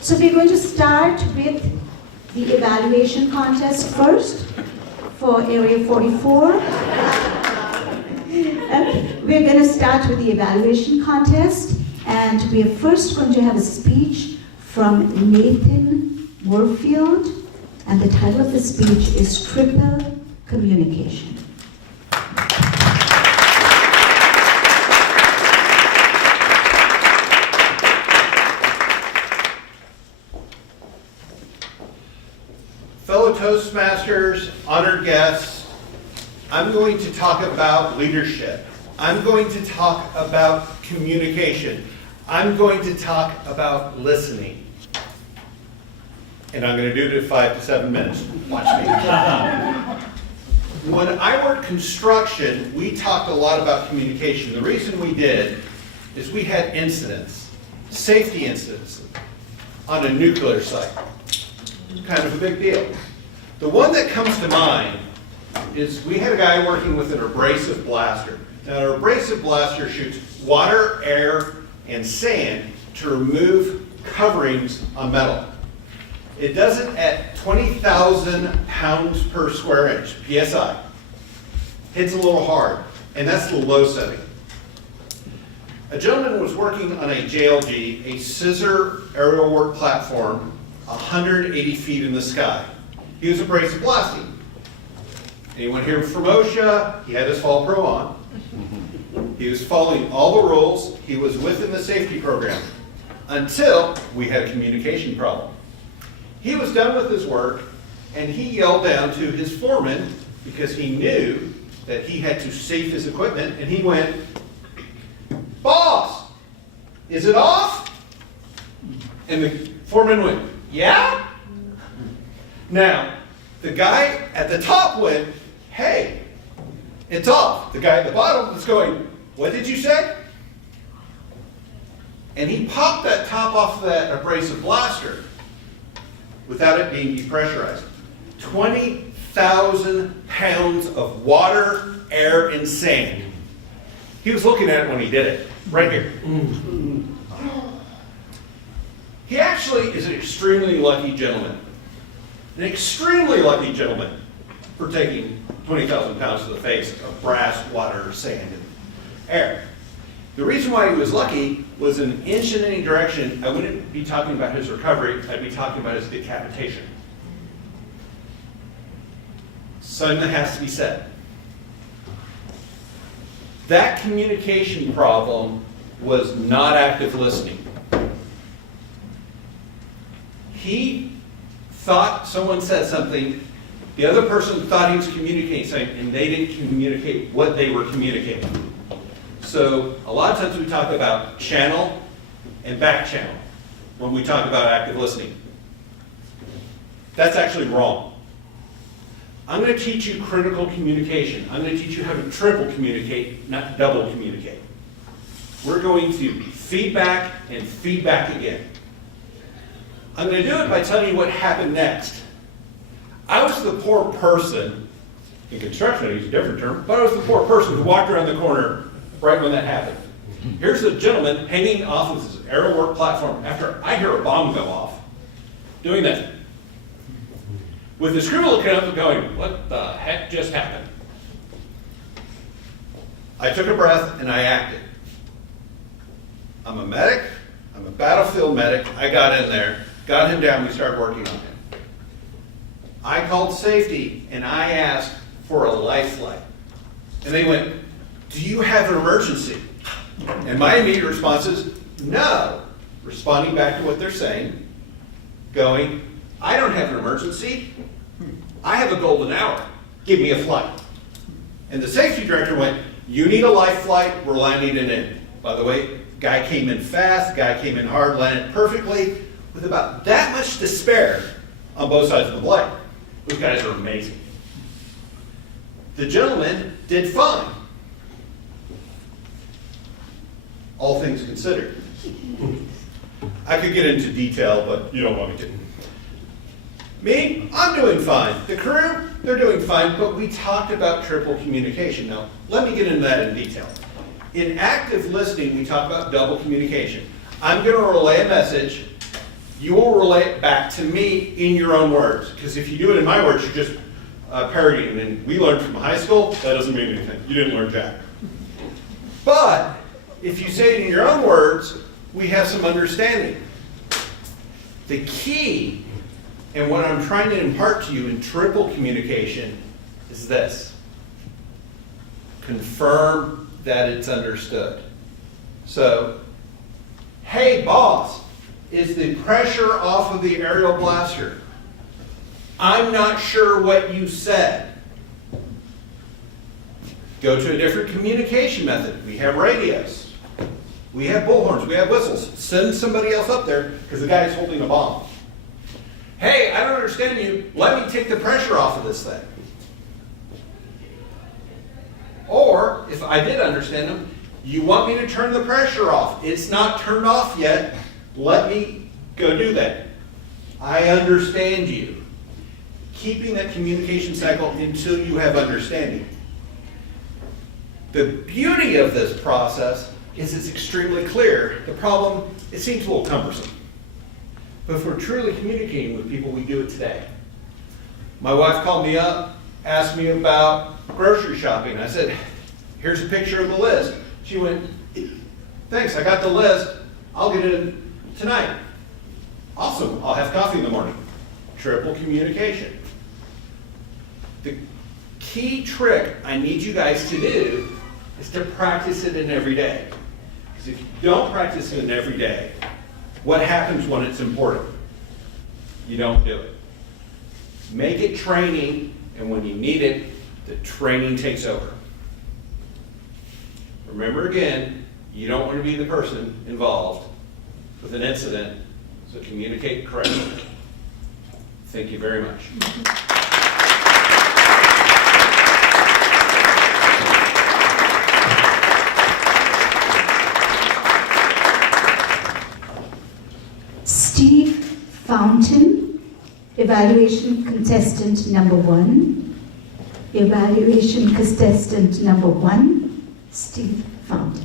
So we're going to start with the evaluation contest first for Area 44. We're going to start with the evaluation contest, and we are first going to have a speech from Nathan Warfield, and the title of the speech is Triple Communication. Fellow Toastmasters, honored guests, I'm going to talk about leadership. I'm going to talk about communication. I'm going to talk about listening. And I'm going to do it in 5 to 7 minutes. Watch me. When I worked construction, we talked a lot about communication. The reason we did is we had incidents, safety incidents, on a nuclear site. Kind of a big deal. The one that comes to mind is we had a guy working with an abrasive blaster. Now, an abrasive blaster shoots water, air, and sand to remove coverings on metal. It does it at 20,000 pounds per square inch, PSI. Hits a little hard, and that's the low setting. A gentleman was working on a JLG, a scissor aerial work platform, 180 feet in the sky. He was abrasive blasting. Anyone here from OSHA? He had his Fall Pro on. He was following all the rules. He was within the safety program until we had a communication problem. He was done with his work, and he yelled down to his foreman because he knew that he had to safe his equipment, and he went, "Boss, is it off?" And the foreman went, "Yeah?" Now, the guy at the top went, "Hey, it's off." The guy at the bottom was going, "What did you say?" And he popped that top off that abrasive blaster without it being depressurized. 20,000 pounds of water, air, and sand. He was looking at it when he did it, right here. He actually is an extremely lucky gentleman. An extremely lucky gentleman for taking 20,000 pounds to the face of brass, water, sand, and air. The reason why he was lucky was an inch in any direction, I wouldn't be talking about his recovery, I'd be talking about his decapitation. Something that has to be said. That communication problem was not active listening. He thought someone said something, the other person thought he was communicating something, and they didn't communicate what they were communicating. So a lot of times we talk about channel and back channel when we talk about active listening. That's actually wrong. I'm going to teach you critical communication. I'm going to teach you how to triple communicate, not double communicate. We're going to feedback and feedback again. I'm going to do it by telling you what happened next. I was the poor person, in construction I use a different term, but I was the poor person who walked around the corner right when that happened. Here's a gentleman hanging off of his aerial work platform after I hear a bomb go off, doing that. With his crew looking up and going, "What the heck just happened?" I took a breath and I acted. I'm a medic. I'm a battlefield medic. I got in there, got him down, we started working on him. I called safety and I asked for a lifeline. And they went, "Do you have an emergency?" And my immediate response is, "No." Responding back to what they're saying, going, "I don't have an emergency. I have a golden hour. Give me a flight." And the safety director went, "You need a life flight. We're landing it in." By the way, guy came in fast, guy came in hard, landed perfectly, with about that much to spare on both sides of the blade. Those guys are amazing. The gentleman did fine. All things considered. I could get into detail, but you don't want me to. Me, I'm doing fine. The crew, they're doing fine, but we talked about triple communication. Now, let me get into that in detail. In active listening, we talk about double communication. I'm going to relay a message, you will relate back to me in your own words. Because if you do it in my words, you're just parodying. And we learned from high school, that doesn't mean anything. You didn't learn jack. But if you say it in your own words, we have some understanding. The key, and what I'm trying to impart to you in triple communication, is this. Confirm that it's understood. So, hey boss, is the pressure off of the aerial blaster? I'm not sure what you said. Go to a different communication method. We have radios. We have bullhorns. We have whistles. Send somebody else up there because the guy's holding a bomb. Hey, I don't understand you. Let me take the pressure off of this thing. Or, if I did understand them, you want me to turn the pressure off. It's not turned off yet. Let me go do that. I understand you. Keeping that communication cycle until you have understanding. The beauty of this process is it's extremely clear. The problem, it seems a little cumbersome. But if we're truly communicating with people, we do it today. My wife called me up, asked me about grocery shopping. I said, here's a picture of the list. She went, thanks, I got the list. I'll get it tonight. Awesome, I'll have coffee in the morning. Triple communication. The key trick I need you guys to do is to practice it in every day. Because if you don't practice it in every day, what happens when it's important? You don't do it. Make it training, and when you need it, the training takes over. Remember again, you don't want to be the person involved with an incident, so communicate correctly. Thank you very much. Steve Fountain, evaluation contestant number 1. Evaluation contestant number 1, Steve Fountain.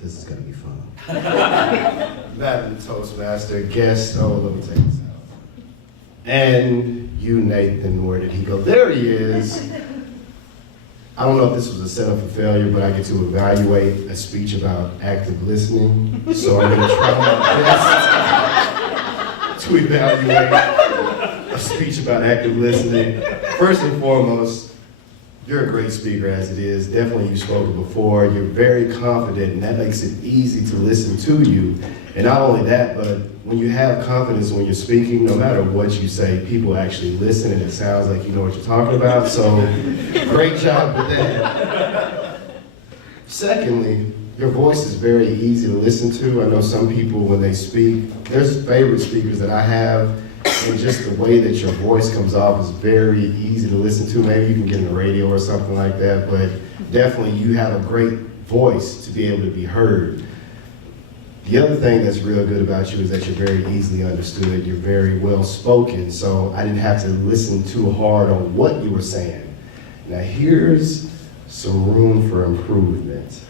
This is going to be fun. Madam Toastmaster, guest, oh, let me take this out. And you, Nathan, where did he go? There he is. I don't know if this was a setup for failure, but I get to evaluate a speech about active listening. So I'm going to try my best to evaluate a speech about active listening. First and foremost, you're a great speaker as it is. Definitely you've spoken before. You're very confident, and that makes it easy to listen to you. And not only that, but when you have confidence when you're speaking, no matter what you say, people actually listen, and it sounds like you know what you're talking about. So, great job with that. Secondly, your voice is very easy to listen to. I know some people, when they speak, there's favorite speakers that I have, and just the way that your voice comes off is very easy to listen to. Maybe you can get on the radio or something like that, but definitely you have a great voice to be able to be heard. The other thing that's real good about you is that you're very easily understood. You're very well spoken, so I didn't have to listen too hard on what you were saying. Now here's some room for improvement.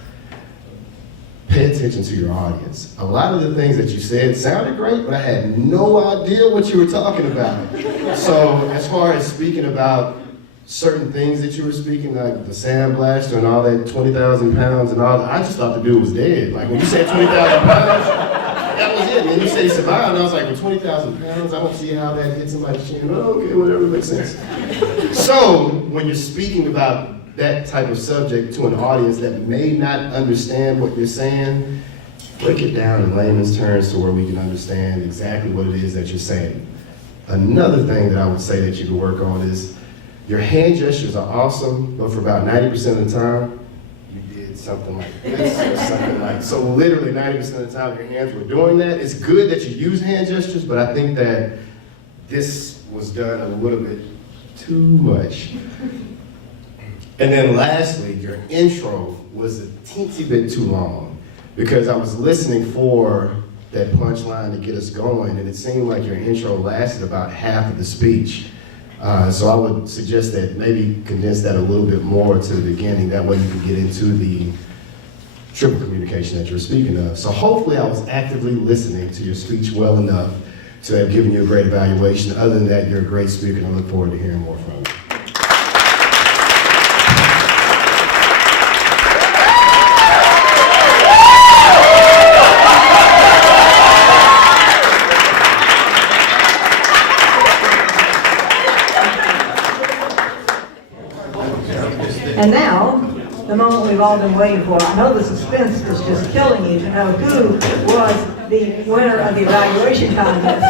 Pay attention to your audience. A lot of the things that you said sounded great, but I had no idea what you were talking about. So as far as speaking about certain things that you were speaking, like the sandblaster and all that 20,000 pounds and all that, I just thought the dude was dead. Like when you said 20,000 pounds, that was it. And then you said he survived, and I was like, well, 20,000 pounds, I don't see how that hit somebody's chin. Oh, okay, whatever, makes sense. So when you're speaking about that type of subject to an audience that may not understand what you're saying, break it down in layman's terms to where we can understand exactly what it is that you're saying. Another thing that I would say that you can work on is your hand gestures are awesome, but for about 90% of the time, you did something like this or something like, so literally 90% of the time your hands were doing that. It's good that you use hand gestures, but I think that this was done a little bit too much. And then lastly, your intro was a teensy bit too long because I was listening for that punchline to get us going, and it seemed like your intro lasted about half of the speech. So I would suggest that maybe condense that a little bit more to the beginning. That way you can get into the triple communication that you're speaking of. So hopefully I was actively listening to your speech well enough to have given you a great evaluation. Other than that, you're a great speaker, and I look forward to hearing more from you. And now, the moment we've all been waiting for. I know the suspense is just killing you to know who was the winner of the evaluation contest.